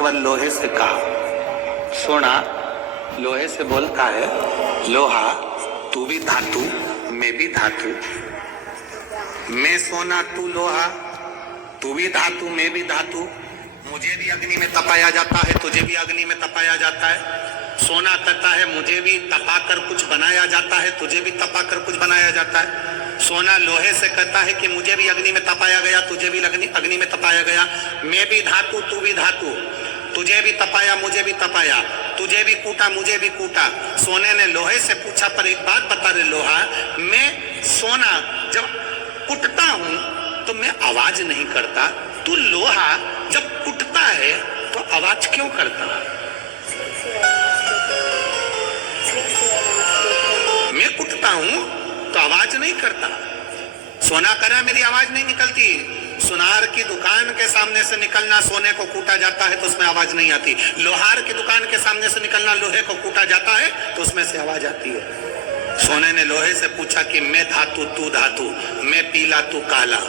एक बार लोहे से कहा, सोना लोहे से बोलता है, लोहा तू भी धातु मैं भी धातु, मैं सोना तू लोहा, तू भी धातु मैं भी धातु, मुझे भी अग्नि में तपाया जाता है तुझे भी अग्नि में तपाया जाता है। सोना कहता है मुझे भी तपाकर कुछ बनाया जाता है तुझे भी तपाकर कुछ बनाया जाता है। सोना लोहे से कहता है कि मुझे भी अग्नि में तपाया गया तुझे भी अग्नि में तपाया गया, मैं भी धातु तू भी धातु, तुझे भी तपाया मुझे भी तपाया, तुझे भी कूटा मुझे भी कूटा। सोने ने लोहे से पूछा, पर एक बात बता रे लोहा, मैं सोना जब कुटता हूं तो मैं आवाज नहीं करता, तू लोहा जब कुटता है तो आवाज क्यों करता? मैं कुटता हूं तो आवाज नहीं करता। सोना करा मेरी आवाज नहीं निकलती, सुनार की दुकान के सामने से निकलना सोने को कूटा जाता है तो उसमें आवाज नहीं आती, लोहार की दुकान के सामने से निकलना लोहे को कूटा जाता है तो उसमें से आवाज आती है। सोने ने लोहे से पूछा कि मैं धातु तू धातु, मैं पीला तू काला,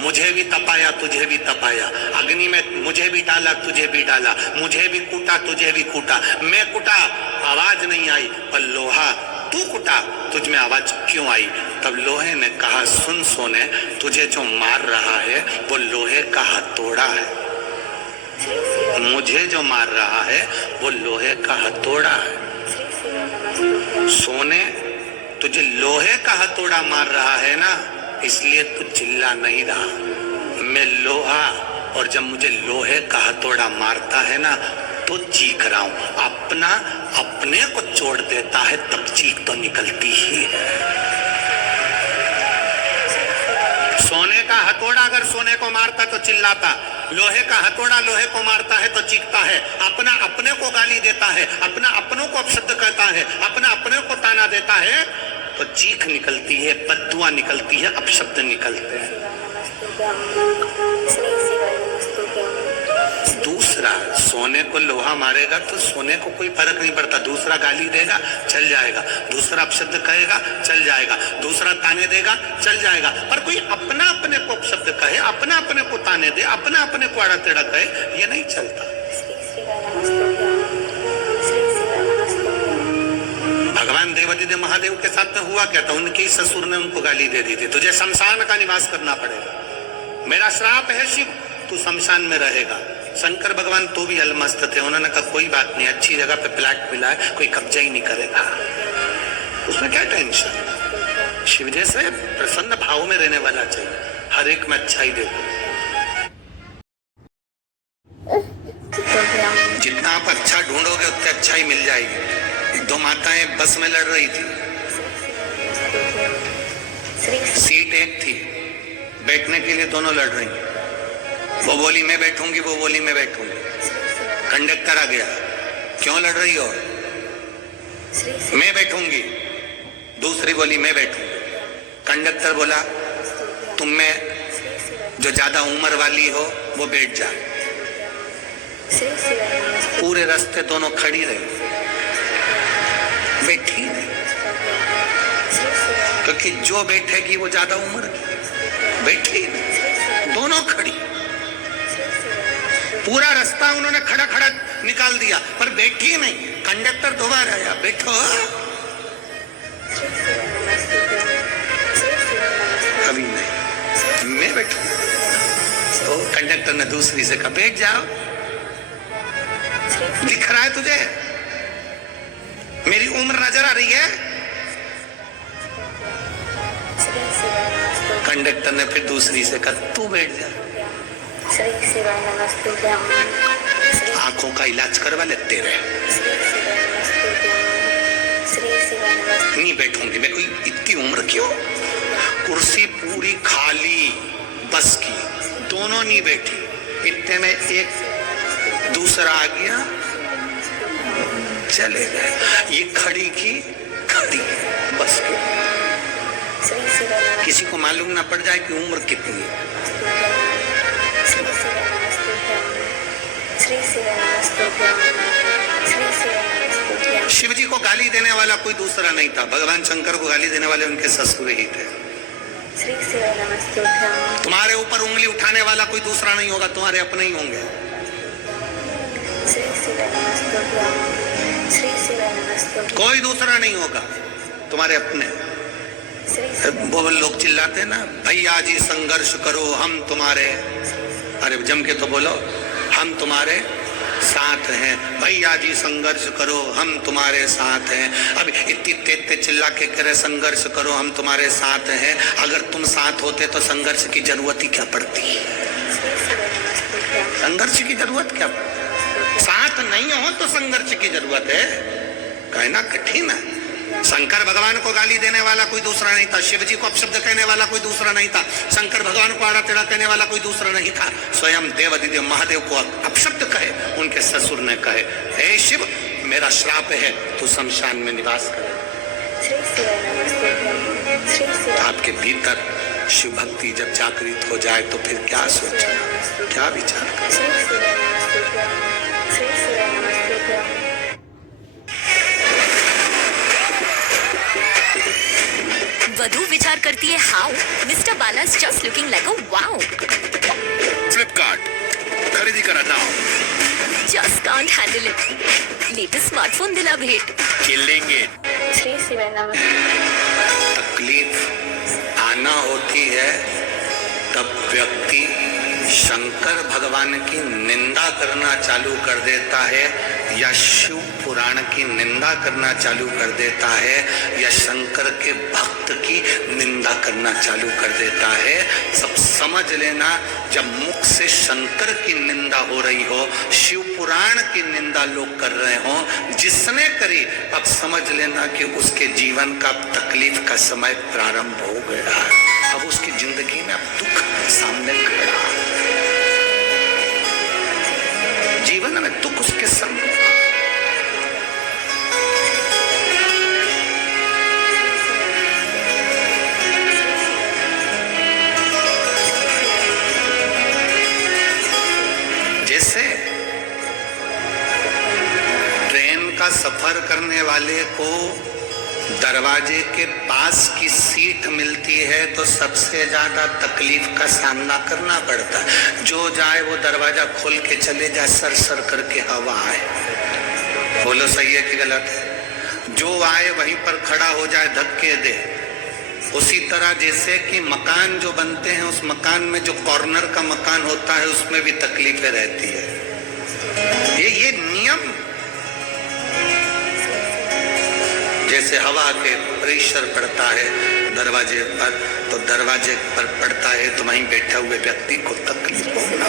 मुझे भी तपाया तुझे भी तपाया, अग्नि में मुझे भी डाला तुझे भी डाला, मुझे भी कूटा तुझे भी कूटा, मैं कुटा आवाज नहीं आई, पर लोहा तू कुटा तुझ में आवाज क्यों आई? तब लोहे ने कहा, सुन सोने, तुझे जो मार रहा है वो लोहे का हथौड़ा है, मुझे जो मार रहा है वो लोहे का हथौड़ा है। सोने तुझे लोहे का हथौड़ा मार रहा है ना, इसलिए तू चिल्ला नहीं रहा। मैं लोहा, और जब मुझे लोहे का हथौड़ा मारता है ना तो चीख रहा हूं। अपना अपने को छोड़ देता है तब चीख तो निकलती ही है। सोने का हथौड़ा अगर सोने को मारता तो चिल्लाता, लोहे का हथौड़ा लोहे को मारता है तो चीखता है। अपना अपने को गाली देता है, अपना अपनों को अपशब्द कहता है, अपना अपने को ताना देता है तो चीख निकलती है, बद्दुआ निकलती है, अपशब्द निकलते हैं। दूसरा, सोने को लोहा मारेगा तो सोने को कोई फर्क नहीं पड़ता, दूसरा गाली देगा चल जाएगा, दूसरा अपशब्द कहेगा चल जाएगा, दूसरा ताने देगा चल जाएगा, पर कोई अपना अपने को अपशब्द कहे, अपना अपने को ताने दे, अपना अपने को आड़ा टेढ़ा कहे, ये नहीं चलता। भगवान देवादिदेव महादेव के साथ में हुआ क्या था, उनके ससुर ने उनको गाली दे दी थी, तुझे शमशान का निवास करना पड़ेगा, मेरा श्राप है शिव, तू शमशान में रहेगा। शंकर भगवान तो भी अलमस्त थे, उन्होंने कहा कोई बात नहीं, अच्छी जगह पे फ्लैट मिला है, कोई कब्जा ही नहीं करेगा, उसमें क्या टेंशन। शिव जैसे प्रसन्न भाव में रहने वाला चाहिए, हर एक में अच्छाई देखो। जितना आप अच्छा ढूंढोगे उतनी अच्छाई मिल जाएगी। दो माताएं बस में लड़ रही थी, सीट एक थी, बैठने के लिए दोनों लड़ रही, वो बोली मैं बैठूंगी, वो बोली मैं बैठूंगी। कंडक्टर आ गया, क्यों लड़ रही हो? मैं बैठूंगी, दूसरी बोली मैं बैठूंगी। कंडक्टर बोला तुम में जो ज्यादा उम्र वाली हो वो बैठ जा। पूरे रास्ते दोनों खड़ी रही, बैठी नहीं, क्योंकि जो बैठेगी वो ज्यादा उम्र की, बैठी नहीं, दोनों खड़ी। पूरा रास्ता उन्होंने खड़ा खड़ा निकाल दिया, पर बैठी नहीं। कंडक्टर दोबारा आया, बैठो अभी नहीं, मैं बैठू। तो कंडक्टर ने दूसरी से कहा बैठ जाओ, दिख रहा है तुझे मेरी उम्र नजर आ रही है? कंडक्टर ने फिर दूसरी से कहा तू बैठ जा। आंखों का इलाज करवा लेते रहे, नहीं बैठूंगी मैं, कोई इतनी उम्र क्यों? कुर्सी पूरी खाली बस की, दोनों नहीं बैठी, इतने में एक दूसरा आ गया, चले गए। ये खड़ी की खड़ी बस की, किसी को मालूम ना पड़ जाए कि उम्र कितनी है। शिव जी को गाली देने वाला कोई दूसरा नहीं था, भगवान शंकर को गाली देने वाले उनके ससुर ही थे। तुम्हारे ऊपर उंगली उठाने वाला कोई दूसरा नहीं होगा, तुम्हारे अपने ही होंगे। कोई दूसरा नहीं होगा, तुम्हारे अपने। वो लोग चिल्लाते ना, भैया जी संघर्ष करो हम तुम्हारे, अरे जम के तो बोलो, हम तुम्हारे साथ हैं, भैया जी संघर्ष करो हम तुम्हारे साथ हैं। अब इतनी तेज चिल्ला के करे संघर्ष करो हम तुम्हारे साथ हैं, अगर तुम साथ होते तो संघर्ष की जरूरत ही क्या पड़ती? संघर्ष की जरूरत क्या? साथ नहीं हो तो संघर्ष की जरूरत है, कहना कठिन है। शंकर भगवान को गाली देने वाला कोई दूसरा नहीं था, शिव जी को अपशब्द कहने वाला कोई दूसरा नहीं था, शंकर भगवान को आड़ा टेढ़ा कहने वाला कोई दूसरा नहीं था, स्वयं देव अधिदेव महादेव को अपशब्द कहे उनके ससुर ने कहे, हे शिव मेरा श्राप है तू शमशान में निवास करे। आपके भीतर शिव भक्ति जब जागृत हो जाए तो फिर क्या सोचे, क्या विचार करें? वधू विचार करती है how mister Bala is just looking like a wow. Flipkart खरीदी करा now. Just can't handle it, latest smartphone दिला भेंट। Killing it. तकलीफ आना होती है तब व्यक्ति शंकर भगवान की निंदा करना चालू कर देता है, या शिव पुराण की निंदा करना चालू कर देता है, या शंकर के भक्त की निंदा करना चालू कर देता है। सब समझ लेना, जब मुख से शंकर की निंदा हो रही हो, शिव पुराण की निंदा लोग कर रहे हो, जिसने करी, अब समझ लेना कि उसके जीवन का तकलीफ का समय प्रारंभ हो गया है। अब उसकी जिंदगी में अब दुख सामने खड़ा है, जीवन में दुख उसके सामने। जैसे ट्रेन का सफर करने वाले को दरवाजे के पास की सीट मिलती है तो सबसे ज्यादा तकलीफ का सामना करना पड़ता है। जो जाए वो दरवाजा खोल के चले जाए, सर सर करके हवा आए। बोलो सही है कि गलत है? जो आए वहीं पर खड़ा हो जाए, धक्के दे। उसी तरह जैसे कि मकान जो बनते हैं, उस मकान में जो कॉर्नर का मकान होता है उसमें भी तकलीफें रहती है। ये नियम, जैसे हवा के प्रेशर पड़ता है दरवाजे पर, तो दरवाजे पर पड़ता है तो वहीं बैठे हुए व्यक्ति को तकलीफ होना।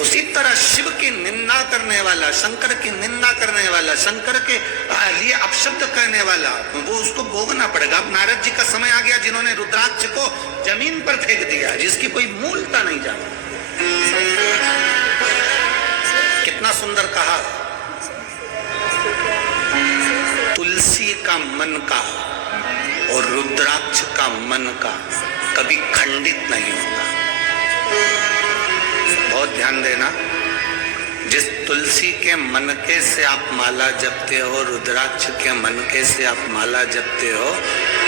उसी तरह शिव की निंदा करने वाला, शंकर की निंदा करने वाला, शंकर के लिए अपशब्द कहने वाला, वो उसको भोगना पड़ेगा। अब नारद जी का समय आ गया जिन्होंने रुद्राक्ष को जमीन पर फेंक दिया, जिसकी कोई मूलता नहीं जाना। कितना सुंदर कहा, तुलसी का मन का और रुद्राक्ष का मन का कभी खंडित नहीं होगा। बहुत ध्यान देना, जिस तुलसी के मनके से आप माला जपते हो, रुद्राक्ष के मनके से आप माला जपते हो,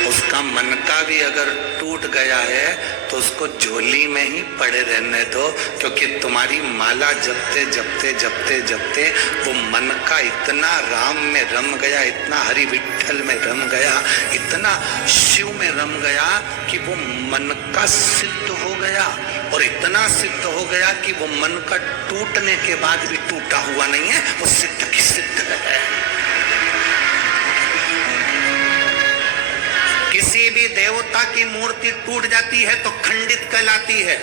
उसका मनका भी अगर टूट गया है तो उसको झोली में ही पड़े रहने दो, क्योंकि तुम्हारी माला जपते जपते जपते जपते वो मनका इतना राम में रम गया, इतना हरि विठल में रम गया, इतना शिव में रम गया कि वो मनका सिद्ध हो गया। और इतना सिद्ध हो गया कि वो मन का टूटने के बाद भी टूटा हुआ नहीं है, वो सिद्ध की सिद्ध है। किसी भी देवता की मूर्ति टूट जाती है तो खंडित कहलाती है।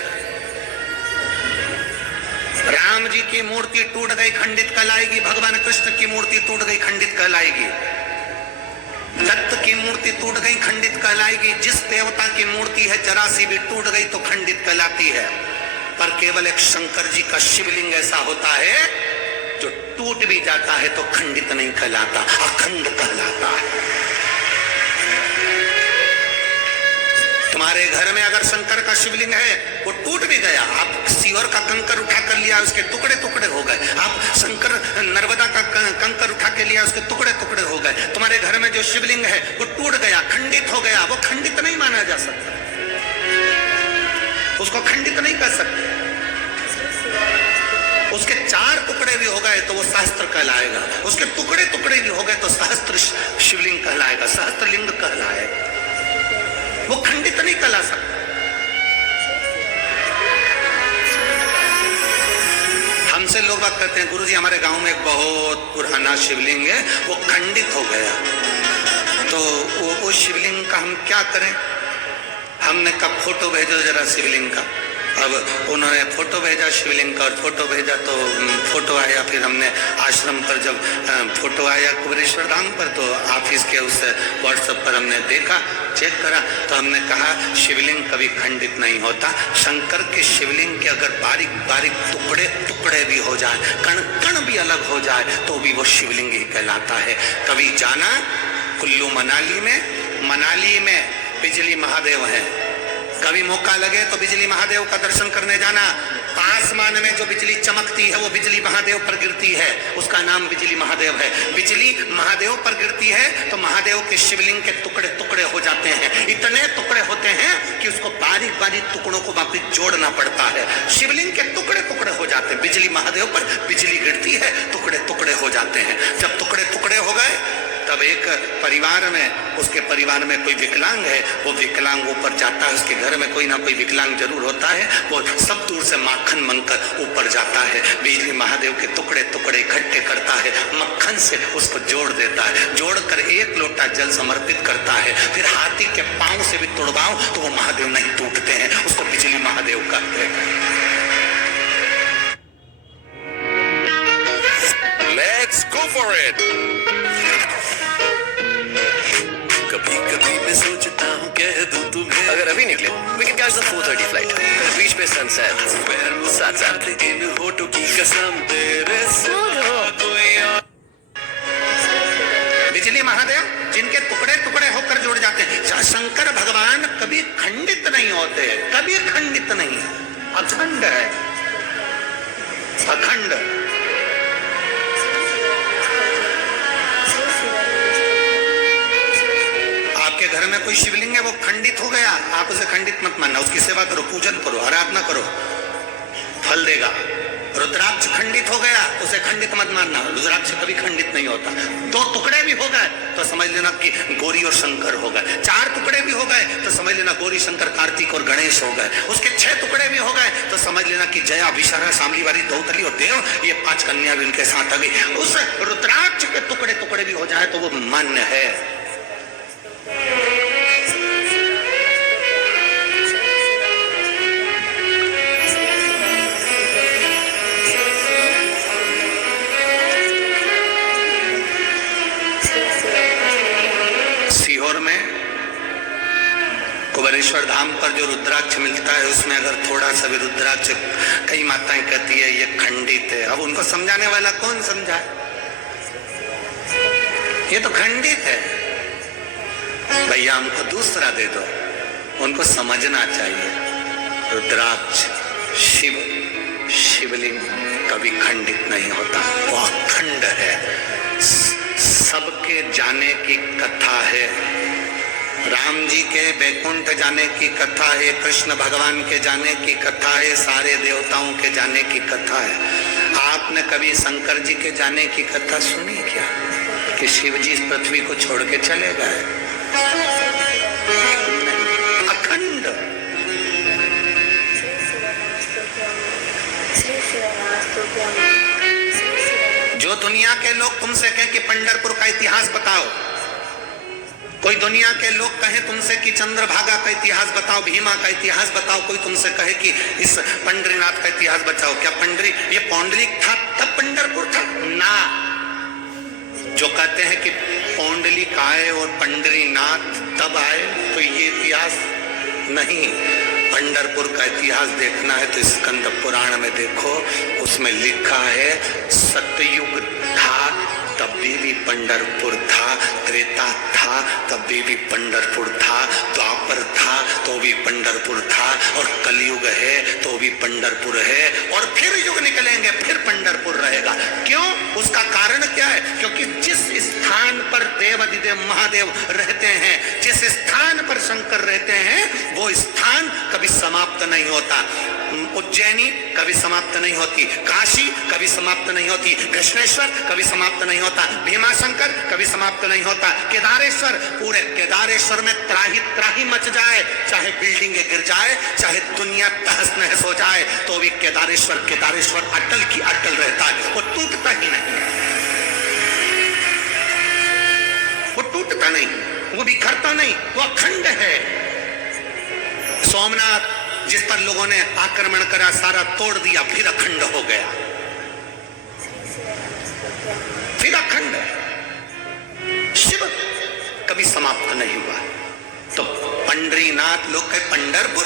राम जी की मूर्ति टूट गई, खंडित कहलाएगी। भगवान कृष्ण की मूर्ति टूट गई, खंडित कहलाएगी। दत्त की मूर्ति टूट गई, खंडित कहलाएगी। जिस देवता की मूर्ति है जरा सी भी टूट गई तो खंडित कहलाती है। पर केवल एक शंकर जी का शिवलिंग ऐसा होता है जो टूट भी जाता है तो खंडित नहीं कहलाता, अखंड कहलाता है। तुम्हारे घर में अगर शंकर का शिवलिंग है, वो टूट भी गया, आप सीवर का कंकर उठा कर लिया, उसके टुकड़े टुकड़े हो गए। आप शंकर नर्मदा का कंकर उठा के लिया, उसके टुकड़े टुकड़े हो गए। तुम्हारे घर में जो शिवलिंग है वो टूट गया, खंडित हो गया, वो खंडित नहीं माना जा सकता, उसको खंडित नहीं कर सकते। उसके 4 टुकड़े भी हो गए तो वो सहस्त्र कहलाएगा, उसके टुकड़े टुकड़े भी हो गए तो सहस्त्र शिवलिंग कहलाएगा, सहस्त्रलिंग कहलाएगा। वो खंडित नहीं कहला सकता। हमसे लोग बात करते हैं, गुरुजी हमारे गांव में एक बहुत पुराना शिवलिंग है, वो खंडित हो गया, तो वो शिवलिंग का हम क्या करें? हमने कहा फोटो भेजो जरा शिवलिंग का। अब उन्होंने फोटो भेजा शिवलिंग का, और फोटो भेजा तो फोटो आया। फिर हमने आश्रम पर जब फोटो आया कुबेरेश्वर धाम पर, तो ऑफिस के उस व्हाट्सएप पर हमने देखा, चेक करा, तो हमने कहा शिवलिंग कभी खंडित नहीं होता। शंकर के शिवलिंग के अगर बारीक बारीक टुकड़े टुकड़े भी हो जाए, कण कण भी अलग हो जाए, तो भी वो शिवलिंग ही कहलाता है। कभी जाना कुल्लू मनाली में बिजली महादेव है, कभी मौका लगे तो बिजली महादेव का दर्शन करने जाना। आसमान में जो बिजली चमकती है वो बिजली महादेव पर गिरती है, उसका नाम बिजली महादेव है। बिजली महादेव पर गिरती है तो महादेव के शिवलिंग के टुकड़े टुकड़े हो जाते हैं, इतने टुकड़े होते हैं कि उसको बारीक बारीक टुकड़ों को वापिस जोड़ना पड़ता है। शिवलिंग के टुकड़े टुकड़े हो जाते हैं, बिजली महादेव पर बिजली गिरती है, टुकड़े टुकड़े हो जाते हैं। जब टुकड़े टुकड़े हो गए तब एक परिवार में, उसके परिवार में कोई विकलांग है, वो विकलांग ऊपर जाता है, उसके घर में कोई ना कोई विकलांग जरूर होता है, वो सब दूर से माखन मंगकर ऊपर जाता है, बिजली महादेव के टुकड़े टुकड़े इकट्ठे करता है, मक्खन से उसको जोड़ देता है, जोड़कर 1 लोटा जल समर्पित करता है। फिर हाथी के पांव से भी तोड़वाओ तो वो महादेव नहीं टूटते हैं, उसको बिजली महादेव कहते हैं। Let's go for it. कभी कभी मैं सोचता हूँ कह दूँ तुम्हें, अगर अभी निकले we can catch the 4:30 flight, बीच पे सनसेट साथ साथ। इन होठों की कसम तेरे सिवा कोई और। बिजली महादेव जिनके टुकड़े टुकड़े होकर जुड़ जाते हैं। शंकर भगवान कभी खंडित नहीं होते, कभी खंडित नहीं, अखंड है, अखंड। आपके घर में कोई शिवलिंग है, वो खंडित हो गया, आप उसे खंडित मत मानना, उसकी सेवा करो, पूजन करो, आराधना करो, फल देगा। रुद्राक्ष खंडित हो गया, उसे खंडित मत मानना, रुद्राक्ष कभी खंडित नहीं होता। 2 टुकड़े भी हो गए तो समझ लेना कि गौरी और शंकर हो गए, 4 टुकड़े भी हो गए तो समझ लेना गौरी शंकर कार्तिक और गणेश हो गए, उसके 6 टुकड़े भी हो गए तो समझ लेना कि जया विशाखा शामली वाली दौतली और देव, ये 5 कन्या भी उनके साथ आ गई। उस रुद्राक्ष के टुकड़े टुकड़े भी हो जाए तो वो मान्य है। सीहोर में कुबेरेश्वर धाम पर जो रुद्राक्ष मिलता है, उसमें अगर थोड़ा सा भी रुद्राक्ष, कई माताएं कहती है ये खंडित है। अब उनको समझाने वाला कौन समझाए? ये तो खंडित है, भैया हमको दूसरा दे दो। उनको समझना चाहिए रुद्राक्ष शिवलिंग कभी खंडित नहीं होता, वो अखंड है। सबके जाने की कथा है, राम जी के वैकुंठ जाने की कथा है, कृष्ण भगवान के जाने की कथा है, सारे देवताओं के जाने की कथा है। आपने कभी शंकर जी के जाने की कथा सुनी क्या, कि शिव जी इस पृथ्वी को छोड़ के चले गए? अखंड। जो दुनिया के लोग तुमसे कहें कि पंढरपुर का इतिहास बताओ, कोई दुनिया के लोग कहें तुमसे कि चंद्रभागा का इतिहास बताओ, भीमा का इतिहास बताओ, कोई तुमसे कहे कि इस पंडरीनाथ का इतिहास बताओ, क्या ये पौंडलिक था तब पंढरपुर था? ना। जो कहते हैं कि पौंडलिक आए और पंडरीनाथ तब आए, तो ये इतिहास नहीं। पंढरपुर का इतिहास देखना है तो स्कंद पुराण में देखो, उसमें लिखा है सतयुग था तब भी पंढरपुर था, त्रेता था तब भी पंढरपुर था, द्वापर था तो भी पंढरपुर था, और कलयुग है तो भी पंढरपुर है, और फिर युग निकलेंगे फिर पंढरपुर रहेगा। क्यों? उसका कारण क्या है? क्योंकि जिस स्थान पर देवाधिदेव महादेव रहते हैं, जिस स्थान पर शंकर रहते हैं, वो स्थान कभी समाप्त नहीं होता। उज्जैनी कभी समाप्त नहीं होती, काशी कभी समाप्त नहीं होती, कृष्णेश्वर कभी समाप्त नहीं होता, भीमाशंकर कभी समाप्त नहीं होता, केदारेश्वर, पूरे केदारेश्वर में त्राही त्राही मच जाए, चाहे बिल्डिंगें गिर जाए, चाहे दुनिया तहस नहस हो जाए, तो भी केदारेश्वर केदारेश्वर अटल की अटल रहता है, वो टूटता ही नहीं, वो टूटता नहीं, वो बिखरता नहीं, वो अखंड है। सोमनाथ जिस पर लोगों ने आक्रमण करा, सारा तोड़ दिया, फिर अखंड हो गया, फिर अखंड है। शिव कभी समाप्त नहीं हुआ। तो पंडरीनाथ, लोग कहे पंडरपुर,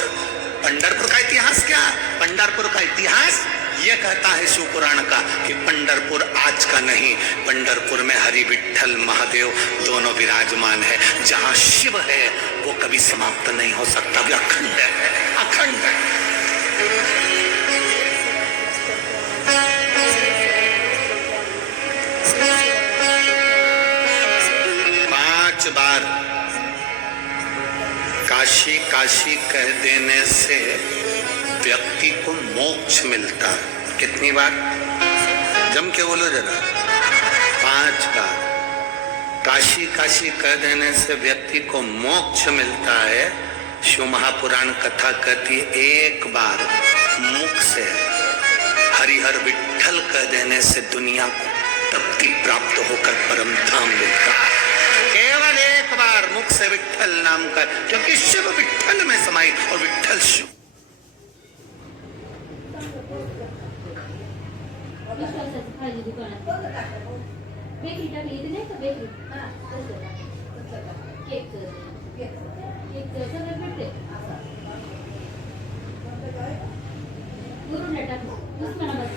पंडरपुर का इतिहास क्या? पंडरपुर का इतिहास यह कहता है शिव पुराण का कि पंडरपुर आज का नहीं, पंडरपुर में हरि विठ्ठल महादेव दोनों विराजमान है। जहां शिव है वो कभी समाप्त नहीं हो सकता, वो अखंड है, अखंड है। 5 बार काशी काशी कह देने से व्यक्ति को मोक्ष मिलता है। कितनी बार? जम के बोलो जरा। 5 बार काशी काशी कह देने से व्यक्ति को मोक्ष मिलता है। शिव महापुराण कथा कहती है 1 बार मुख से हरिहर विठ्ठल कह देने से दुनिया को तृप्ति प्राप्त होकर परम धाम मिलता है। केवल 1 बार मुख से विठ्ठल नाम का, क्योंकि शिव विठ्ठल में समाई और विठ्ठल शिव। बेकरी टाकली इथे नाही का बेकरी? केक सगळं भेटते. वरून टाकू उस्मानाबाद.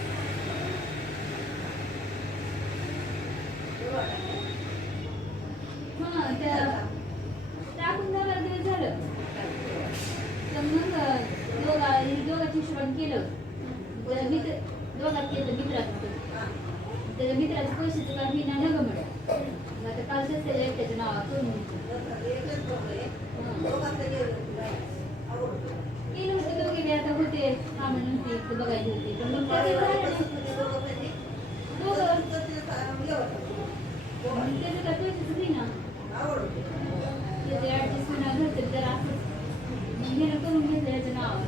हा त्या टाकून 10 दिवस झालं. तर मग दोघांची हिशोबाने केलं. मित्र दोघात केलं मित्राचं. त्याच्या मित्राच्या पैशाचं काम मी नाही गं म्हणत. आता कालच त्याच्या एकट्याच्या नावातून केलं होतं दोघे. आता होते कामं नव्हती बघायची होती, पण मग त्याचं काय पैशाचं नाही ना. त्याचे ऍडजस्ट होणार घरचं जरा असंच घेणं करून घेतलं याच्या नावावर.